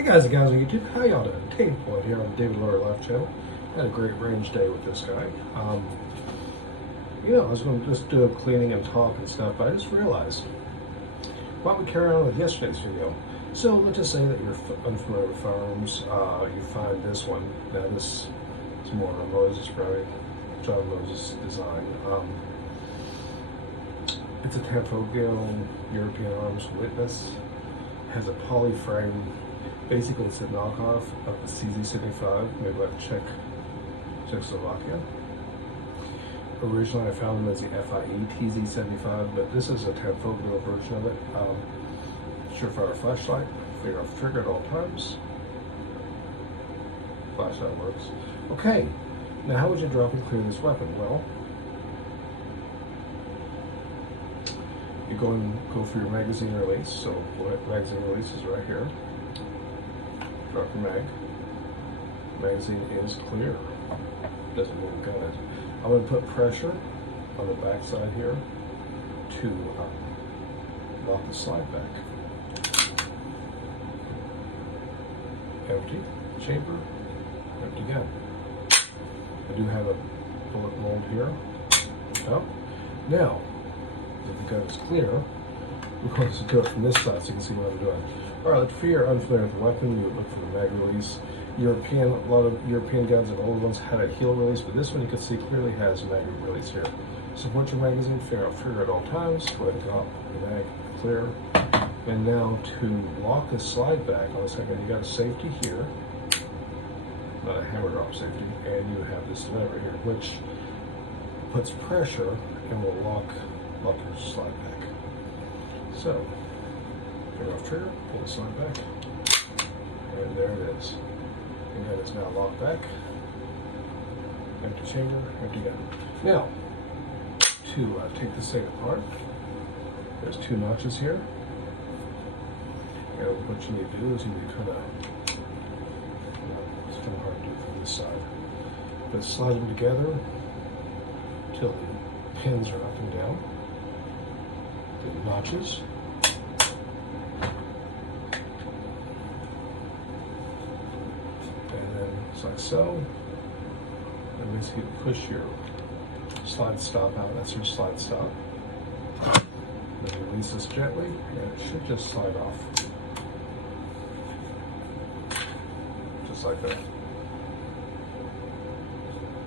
Hey guys and gals on YouTube, how y'all doing? Tanfoglo here on the David-Laurie-Life channel. Had a great range day with this guy. I was going to just do a cleaning and talk and stuff, but I just realized, why don't we carry on with yesterday's video? So let's just say that you're unfamiliar with firearms, you find this one. Now this is more of a Moses, probably John Moses design. It's a Tanfoglo European Arms Witness. Has a poly frame. Basically, it's a knockoff of the CZ75, made by Czechoslovakia. Originally, I found them as the FIE TZ75, but this is a Tanfoglo version of it. Surefire flashlight, finger off trigger at all times. Flashlight works. Okay, now how would you drop and clear this weapon? Well, you go for your magazine release. So magazine release is right here. Drop your mag. Magazine is clear. Doesn't mean gun it. I'm going to put pressure on the back side here to lock the slide back. Empty chamber. Empty gun. I do have a bullet mold here. Oh. Now, if the gun is clear, we're going to do it from this side so you can see what I'm doing. Alright, if you're unfamiliar with the weapon, you would look for the mag release. A lot of European guns and old ones had a heel release, but this one you can see clearly has a mag release here. Support your magazine, finger off trigger at all times. Go ahead and drop the mag, clear. And now to lock the slide back on the second, you got a safety here, not a hammer drop safety, and you have this lever here, which puts pressure and will lock your slide back. So, finger off trigger, pull the slide back, and there it is. The gun is now locked back. Empty chamber, empty gun. Now, to take this thing apart, there's two notches here. And what you need to do is you need to kind of, it's kind of hard to do from this side, but slide them together till the pins are up and down. The notches. Just like so, and basically push your slide stop out. That's your slide stop. Then release this gently, and it should just slide off. Just like that.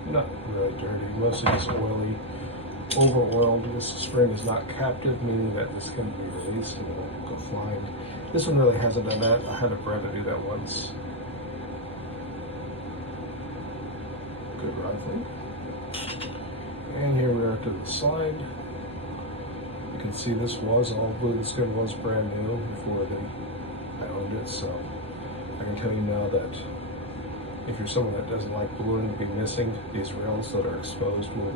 Not really dirty, mostly just oily, over-oiled. This spring is not captive, meaning that this can be released and won't go flying. This one really hasn't done that. I had a brother do that once. Good rifling. And here we are to the slide. You can see this was all blue. This gun was brand new before I owned it, so I can tell you now that if you're someone that doesn't like blue and be missing, these rails that are exposed will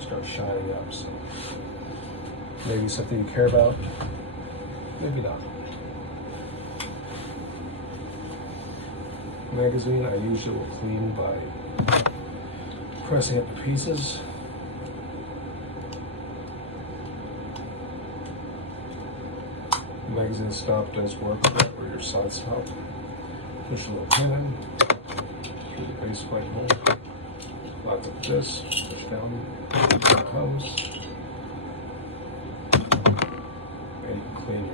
start shining up. So maybe something you care about, maybe not. Magazine I usually will clean by pressing up the pieces. The magazine stop does work for your side stop. Push a little pin in through the base plate hole. Lines up this, push down, here it comes. And you can clean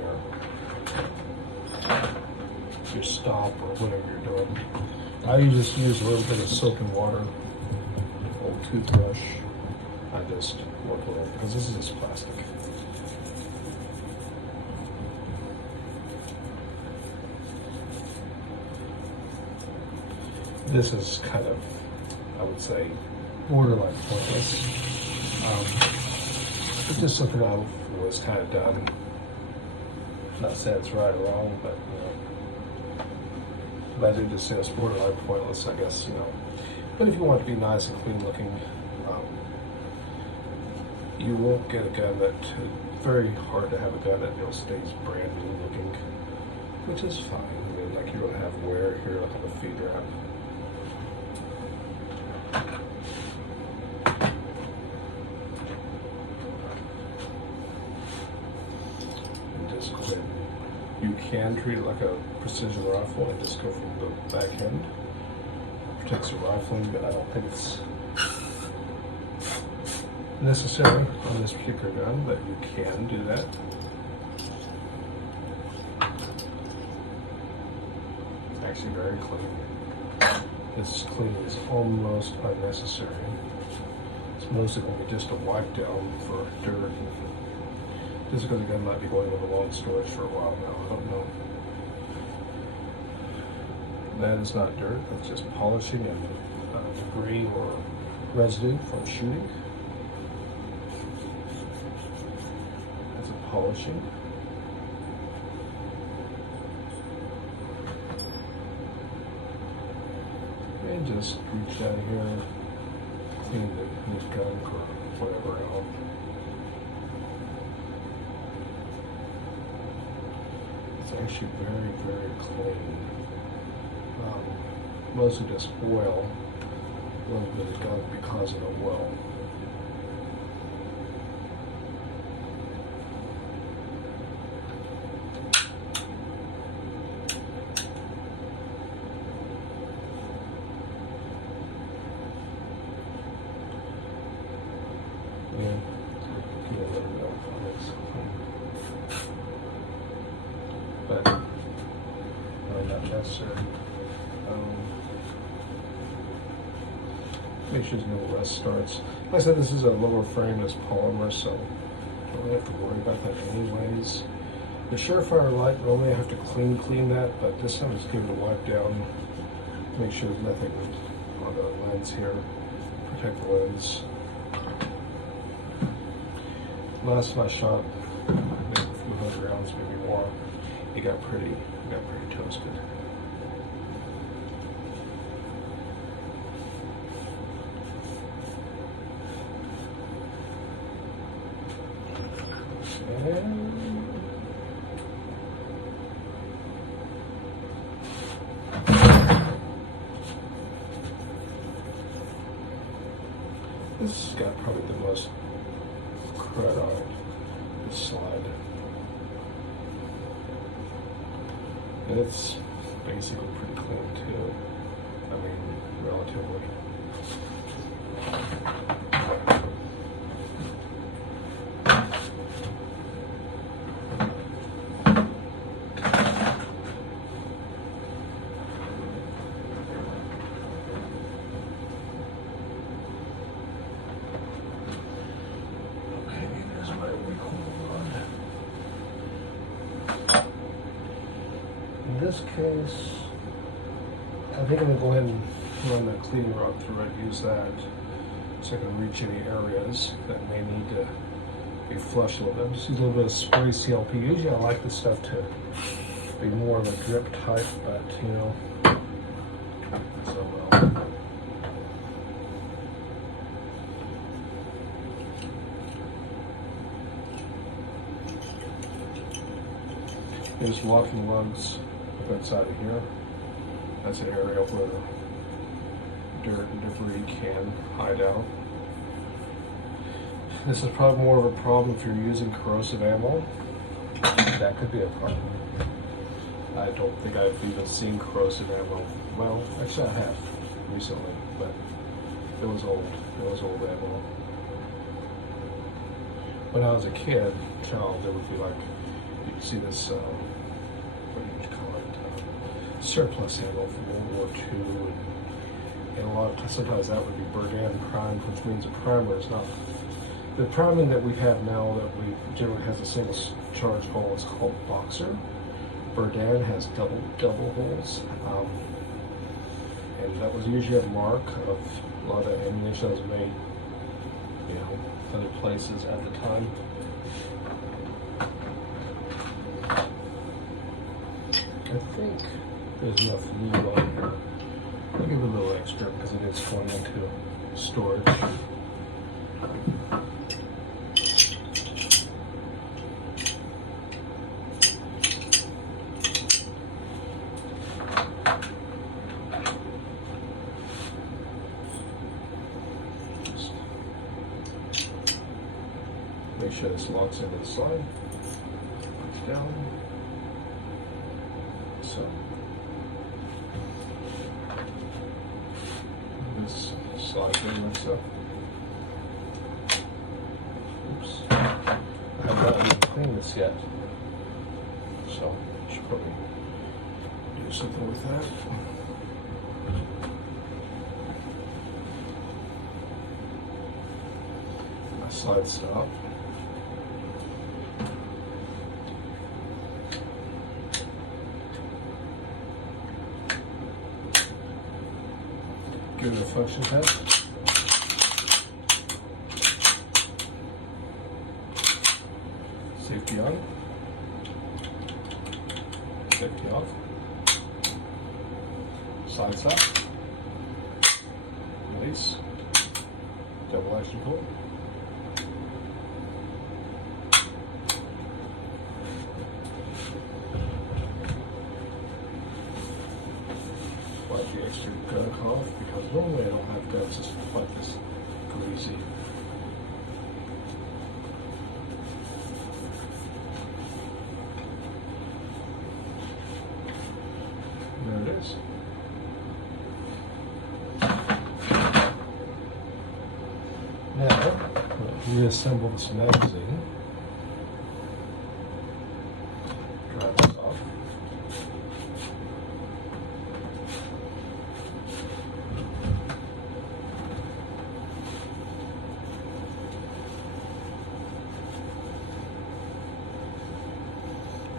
your stop or whatever you're doing. I just use a little bit of soap and water. Old toothbrush. I just work with it because this is just plastic. This is kind of, I would say, borderline pointless. It's just something I was kind of done. Not saying it's right or wrong, but but I do just say it's borderline pointless, I guess, But if you want it to be nice and clean looking, you won't get a gun it's very hard to have a gun that stays brand new looking, which is fine. I mean, like, you're going to have wear here, like on the feed wrap. And just when you can treat it like a precision rifle and just go from the back end. Protects the rifling, but I don't think it's necessary on this particular gun, but you can do that. It's actually very clean. This cleaning is almost unnecessary. It's mostly going to be just a wipe down for dirt. This is because the gun might be going over long storage for a while now. I don't know. That is not dirt. That's just polishing and debris or residue from shooting. That's a polishing. And just reach down here, clean the gunk or whatever out. It's actually very, very clean. Mostly just oil, a little bit of gunk because of the oil. Yeah, get a little bit on this, but not necessary. Make sure there's no rust starts. Like I said, this is a lower frame, it's polymer, so don't really have to worry about that anyways. The Surefire light, normally I have to clean that, but this time just give it a wipe down. Make sure there's nothing on the lens here. Protect the lens. Last time I shot, maybe a few hundred rounds, maybe more, it got pretty toasted. This has got probably the most crud on it, this slide. And it's basically pretty clean too. I mean, relatively. In this case, I think I'm going to go ahead and run the cleaning rod through it, use that so I can reach any areas that may need to be flushed a little bit. Just use a little bit of spray CLP. Usually I like this stuff to be more of a drip type, but you know, so well. There's locking lugs up inside of here. That's an area where dirt and debris can hide out. This is probably more of a problem if you're using corrosive ammo. That could be a problem. I don't think I've even seen corrosive ammo. Well, actually I have recently, but it was old. It was old ammo. When I was a child, there would be like, you can see this, what do you call it, surplus ammo from World War II, and a lot of times, sometimes that would be Berdan primed, which means a primer is not. The priming that we have now that we generally has a single charge hole is called Boxer. Berdan has double holes, and that was usually a mark of a lot of ammunition that was made, you know, other places at the time. I think there's enough lube on here. I'll give it a little extra because it is going into storage. Make sure this locks into the slide. Push down. so. This slides in like so. Oops. I haven't even cleaned this yet. So, should probably do something with that. My slide stop. Give it a function test. Safety on. Safety off. Side stop. Release. Double action pull. Wipe the extra gunk off because normally I don't have guns that's quite this greasy. There it is. Now, we'll reassemble this magazine. Dry this off.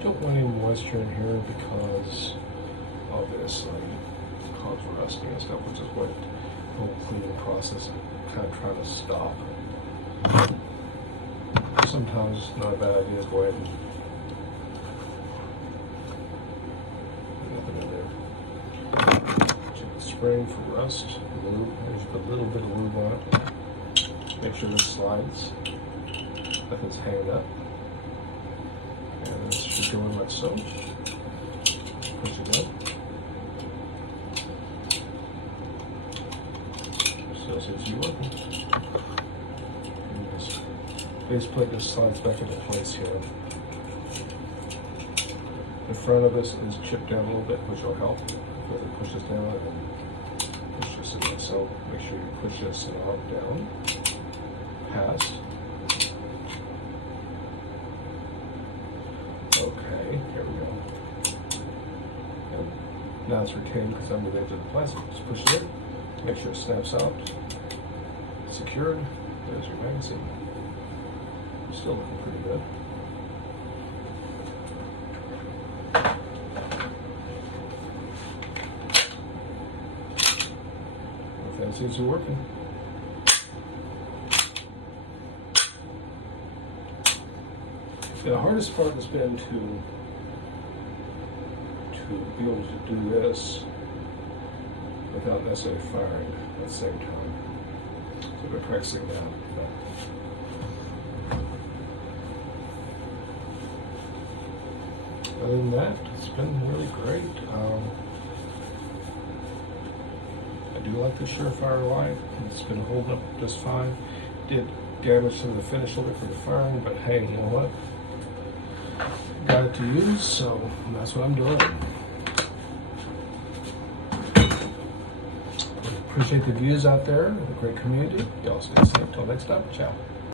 Don't want any moisture in here because obviously it causes rusting and stuff, which is what the whole cleaning process I'm kind of trying to stop. Sometimes not a bad idea to go ahead and put nothing in there. Check the spring for rust. Lube. There's a little bit of lube on it. Make sure this slides. Nothing's hanging up. And this should go in like so. Push it down. Still seems to be working. And this base plate just slides back into place here. The front of this is chipped down a little bit, which will help because it pushes down and push this in. So make sure you push this knob down, past. Okay, here we go. And now it's retained because I'm the edge of the plastic. Just push it in. Make sure it snaps out. Secured. There's your magazine. Still looking pretty good. That seems to be working. The hardest part has been to be able to do this without necessarily firing at the same time. So I've been practicing that. Other than that, it's been really great. I do like the Surefire Life. It's been holding up just fine. Did damage some of the finish a little bit from the firing, but hey, you know what? Got it to use, so that's what I'm doing. Appreciate the views out there, the great community. Y'all stay safe. Till next time, ciao.